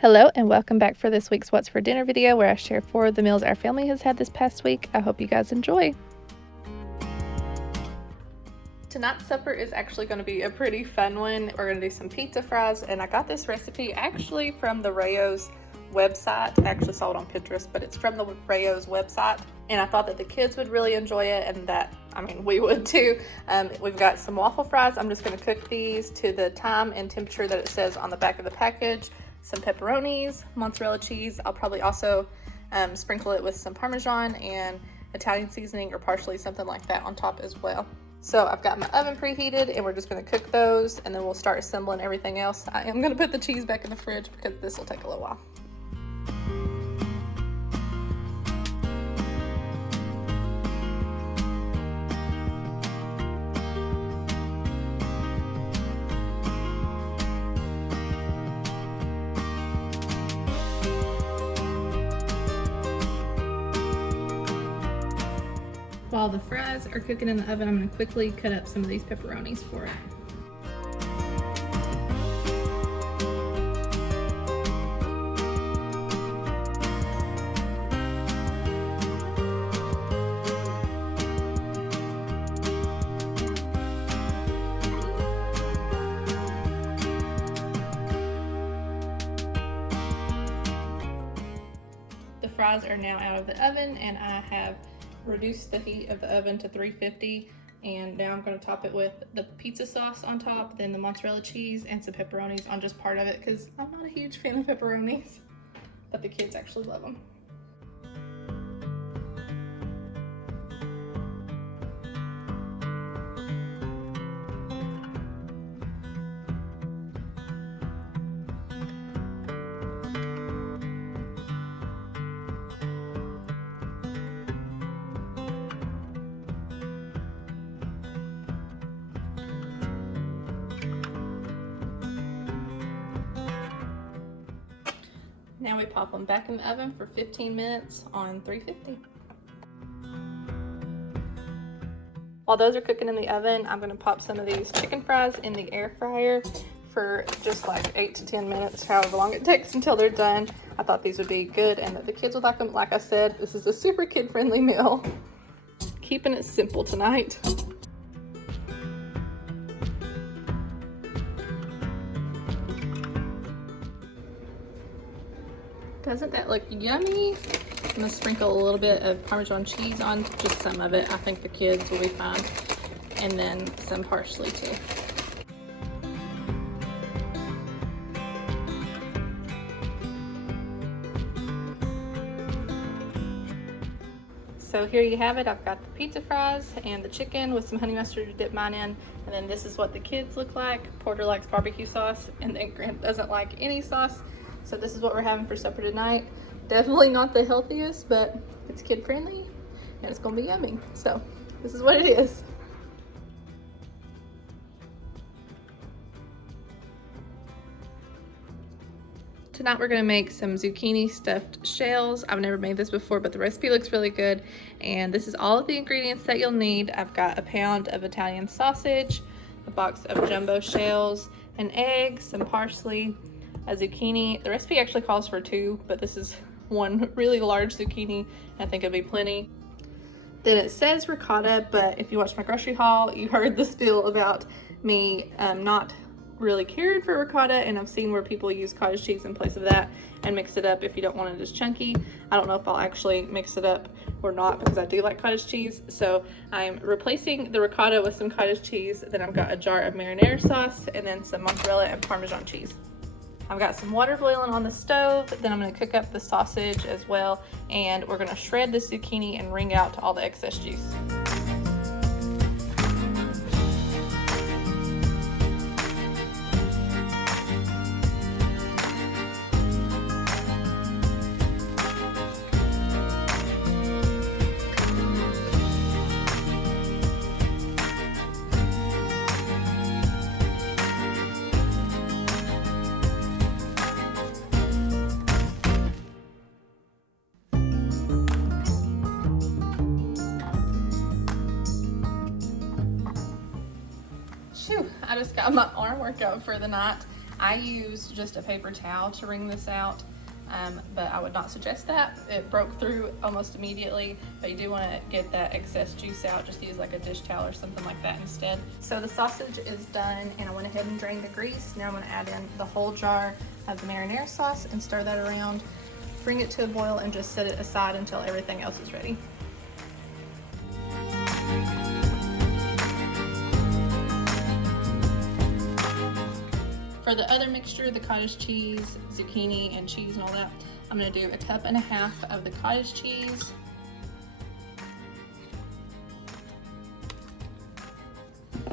Hello and welcome back for this week's What's for Dinner video where I share 4 of the meals our family has had this past week. I hope you guys enjoy. Tonight's supper is actually going to be a pretty fun one. We're going to do some pizza fries, and I got this recipe actually from the Rayo's website. I actually saw it on Pinterest, but it's from the Rayo's website, and I thought that the kids would really enjoy it, and that, we would too. We've got some waffle fries. I'm just going to cook these to the time and temperature that it says on the back of the package. Some pepperonis, mozzarella cheese. I'll probably also sprinkle it with some Parmesan and Italian seasoning or parsley, something like that on top as well. So I've got my oven preheated and we're just going to cook those, and then we'll start assembling everything else. I am going to put the cheese back in the fridge because this will take a little while. While the fries are cooking in the oven, I'm going to quickly cut up some of these pepperonis for it. The fries are now out of the oven, and I have reduced the heat of the oven to 350, and now I'm going to top it with the pizza sauce on top, then the mozzarella cheese and some pepperonis on just part of it because I'm not a huge fan of pepperonis, but the kids actually love them. Now we pop them back in the oven for 15 minutes on 350. While those are cooking in the oven, I'm going to pop some of these chicken fries in the air fryer for just like 8 to 10 minutes, however long it takes until they're done. I thought these would be good and that the kids would like them. Like I said, this is a super kid-friendly meal. Keeping it simple tonight. Doesn't that look yummy? I'm gonna sprinkle a little bit of Parmesan cheese on, just some of it. I think the kids will be fine. And then some parsley too. So here you have it. I've got the pizza fries and the chicken with some honey mustard to dip mine in. And then this is what the kids look like. Porter likes barbecue sauce, and then Grant doesn't like any sauce. So this is what we're having for supper tonight. Definitely not the healthiest, but it's kid friendly and it's gonna be yummy. So this is what it is. Tonight we're gonna make some zucchini stuffed shells. I've never made this before, but the recipe looks really good. And this is all of the ingredients that you'll need. I've got a pound of Italian sausage, a box of jumbo shells, an egg, some parsley, a zucchini. The recipe actually calls for 2, but this is one really large zucchini. I think it'll be plenty. Then it says ricotta, but if you watched my grocery haul, you heard the spiel about me not really caring for ricotta, and I've seen where people use cottage cheese in place of that and mix it up if you don't want it as chunky. I don't know if I'll actually mix it up or not because I do like cottage cheese. So I'm replacing the ricotta with some cottage cheese. Then I've got a jar of marinara sauce and then some mozzarella and Parmesan cheese. I've got some water boiling on the stove. Then I'm going to cook up the sausage as well, and we're going to shred the zucchini and wring out all the excess juice. Phew, I just got my arm workout for the night. I use just a paper towel to wring this out, but I would not suggest that. It broke through almost immediately, but you do want to get that excess juice out. Just use like a dish towel or something like that instead. So the sausage is done, and I went ahead and drained the grease. Now I'm going to add in the whole jar of the marinara sauce and stir that around. Bring it to a boil and just set it aside until everything else is ready. For the other mixture, the cottage cheese, zucchini, and cheese and all that, I'm gonna do 1.5 cups of the cottage cheese.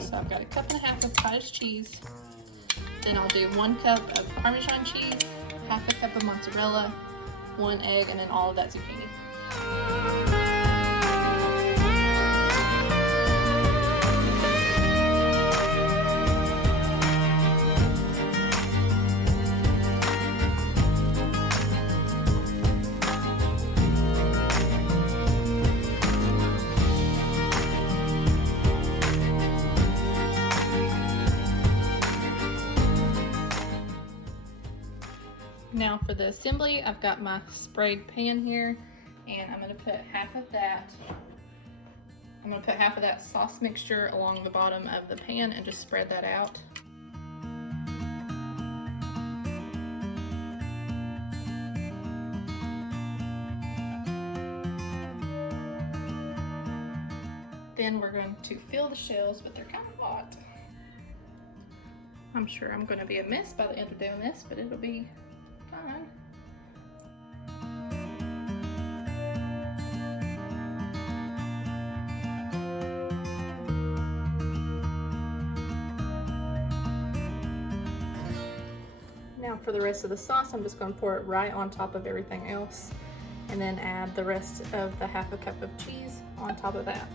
So I've got 1.5 cups of cottage cheese. Then I'll do 1 cup of Parmesan cheese, 1/2 cup of mozzarella, 1 egg, and then all of that zucchini. Now for the assembly, I've got my sprayed pan here, and I'm going to put half of that. I'm going to put half of that sauce mixture along the bottom of the pan and just spread that out. Then we're going to fill the shells, but they're kind of hot. I'm sure I'm going to be a mess by the end of doing this, but it'll be fine. Now for the rest of the sauce, I'm just going to pour it right on top of everything else, and then add the rest of the 1/2 cup of cheese on top of that.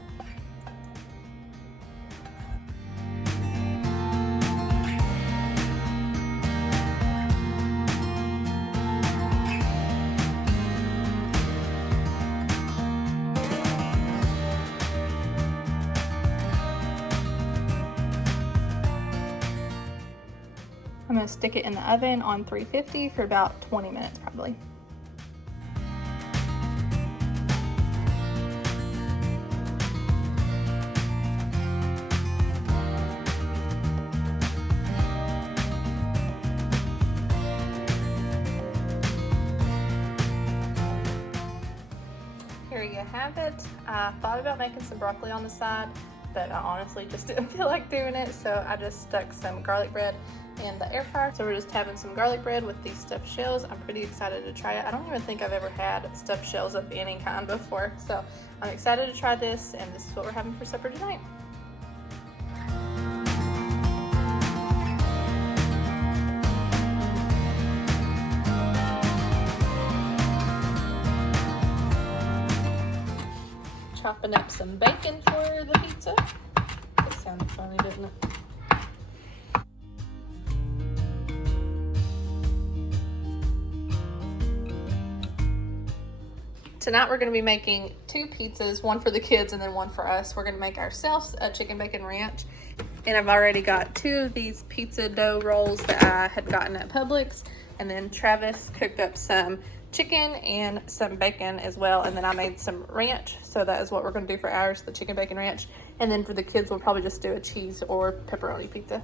I'm going to stick it in the oven on 350 for about 20 minutes probably. Here you have it. I thought about making some broccoli on the side, but I honestly just didn't feel like doing it, so I just stuck some garlic bread in the air fryer. So we're just having some garlic bread with these stuffed shells. I'm pretty excited to try it. I don't even think I've ever had stuffed shells of any kind before, so I'm excited to try this, and this is what we're having for supper tonight. Chopping up some bacon for the pizza. That sounded funny, didn't it? Tonight we're going to be making 2 pizzas, one for the kids and then one for us. We're going to make ourselves a chicken bacon ranch. And I've already got 2 of these pizza dough rolls that I had gotten at Publix. And then Travis cooked up some chicken and some bacon as well. And then I made some ranch. So that is what we're going to do for ours, the chicken bacon ranch. And then for the kids, we'll probably just do a cheese or pepperoni pizza.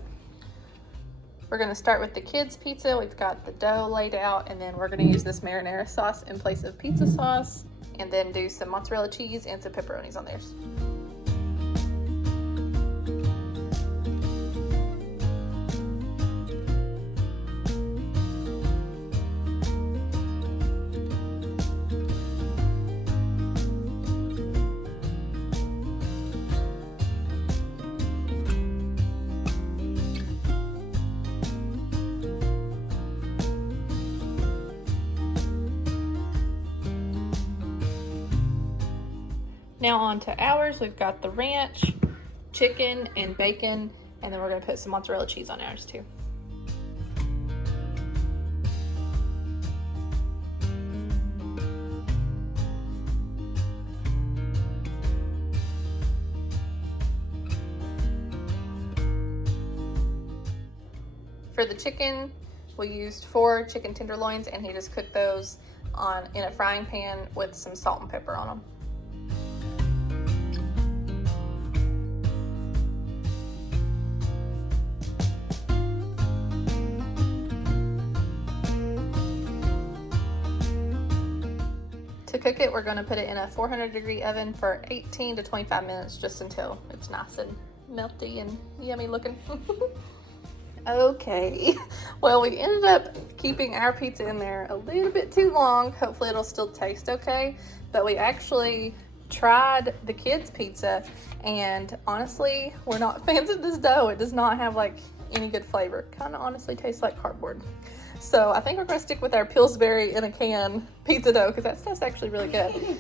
We're going to start with the kids' pizza. We've got the dough laid out, and then we're going to use this marinara sauce in place of pizza sauce, and then do some mozzarella cheese and some pepperonis on theirs. Now on to ours. We've got the ranch, chicken, and bacon, and then we're going to put some mozzarella cheese on ours too. For For the chicken, we used 4 chicken tenderloins, and he just cooked those in a frying pan with some salt and pepper on them. To cook it, we're going to put it in a 400-degree oven for 18 to 25 minutes, just until it's nice and melty and yummy looking. Okay, well, we ended up keeping our pizza in there a little bit too long. Hopefully it'll still taste okay, but we actually tried the kids' pizza, and honestly, we're not fans of this dough. It does not have like any good flavor. It kind of honestly tastes like cardboard. So I think we're going to stick with our Pillsbury in a can pizza dough, because that stuff's actually really good.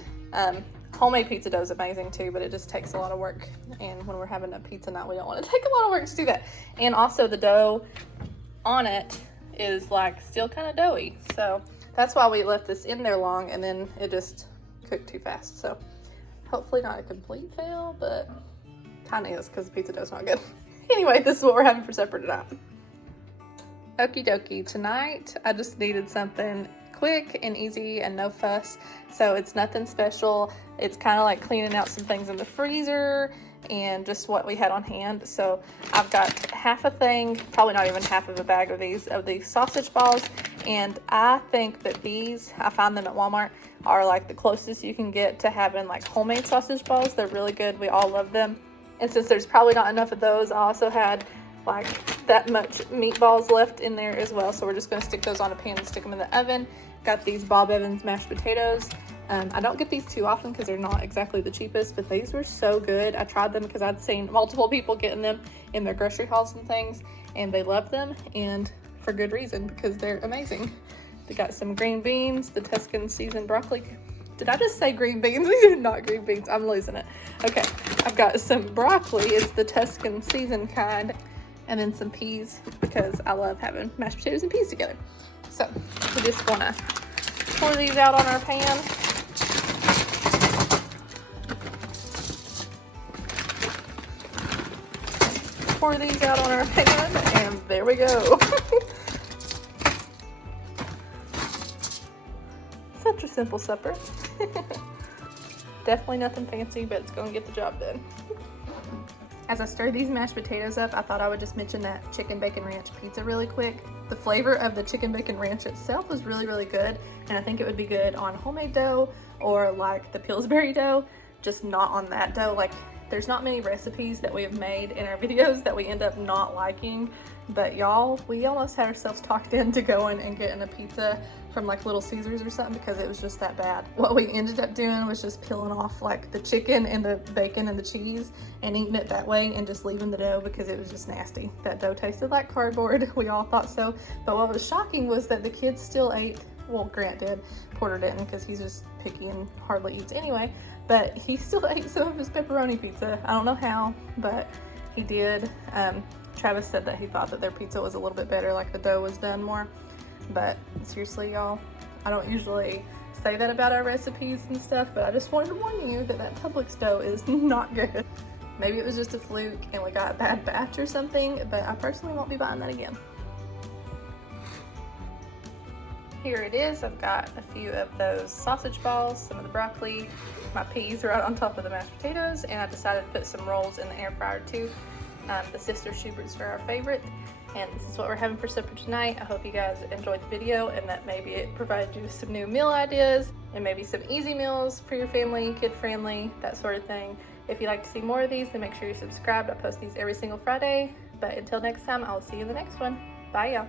Homemade pizza dough is amazing too, but it just takes a lot of work. And when we're having a pizza night, we don't want to take a lot of work to do that. And also the dough on it is like still kind of doughy. So that's why we left this in there long, and then it just cooked too fast. So hopefully not a complete fail, but kind of is, because the pizza dough's not good. Anyway, this is what we're having for supper tonight. Okie dokie, tonight I just needed something quick and easy and no fuss, so it's nothing special. It's kind of like cleaning out some things in the freezer and just what we had on hand. So I've got half a thing, probably not even half of a bag of these sausage balls, and I think that these, I found them at Walmart, are like the closest you can get to having like homemade sausage balls. They're really good. We all love them. And since there's probably not enough of those, I also had like that much meatballs left in there as well. So we're just going to stick those on a pan and stick them in the oven. Got these Bob Evans mashed potatoes. I don't get these too often because they're not exactly the cheapest, but these were so good. I tried them because I'd seen multiple people getting them in their grocery hauls and things, and they loved them, and for good reason, because they're amazing. They got some green beans, the Tuscan seasoned broccoli. Did I just say green beans? These are not green beans. I'm losing it. Okay, I've got some broccoli. It's the Tuscan seasoned kind. And then some peas, because I love having mashed potatoes and peas together. So we're just gonna pour these out on our pan. Pour these out on our pan, and there we go. Such a simple supper. Definitely nothing fancy, but it's gonna get the job done. As I stir these mashed potatoes up, I thought I would just mention that chicken bacon ranch pizza really quick. The flavor of the chicken bacon ranch itself was really, really good, and I think it would be good on homemade dough or like the Pillsbury dough, just not on that dough. Like, there's not many recipes that we have made in our videos that we end up not liking, but y'all, we almost had ourselves talked into going and getting a pizza from like Little Caesars or something, because it was just that bad. What we ended up doing was just peeling off like the chicken and the bacon and the cheese and eating it that way, and just leaving the dough because it was just nasty. That dough tasted like cardboard. We all thought so. But what was shocking was that the kids still ate. Well, Grant did. Porter didn't, because he's just picky and hardly eats anyway. But he still ate some of his pepperoni pizza. I don't know how, but he did. Travis said that he thought that their pizza was a little bit better, like the dough was done more. But seriously, y'all, I don't usually say that about our recipes and stuff, but I just wanted to warn you that that Publix dough is not good. Maybe it was just a fluke and we got a bad batch or something, but I personally won't be buying that again. Here it is. I've got a few of those sausage balls, some of the broccoli, my peas right on top of the mashed potatoes, and I decided to put some rolls in the air fryer too. The Sister Schuberts are our favorite, and this is what we're having for supper tonight. I hope you guys enjoyed the video and that maybe it provided you with some new meal ideas and maybe some easy meals for your family, kid friendly, that sort of thing. If you'd like to see more of these, then make sure you're subscribed. I post these every single Friday. But until next time, I'll see you in the next one. Bye, y'all.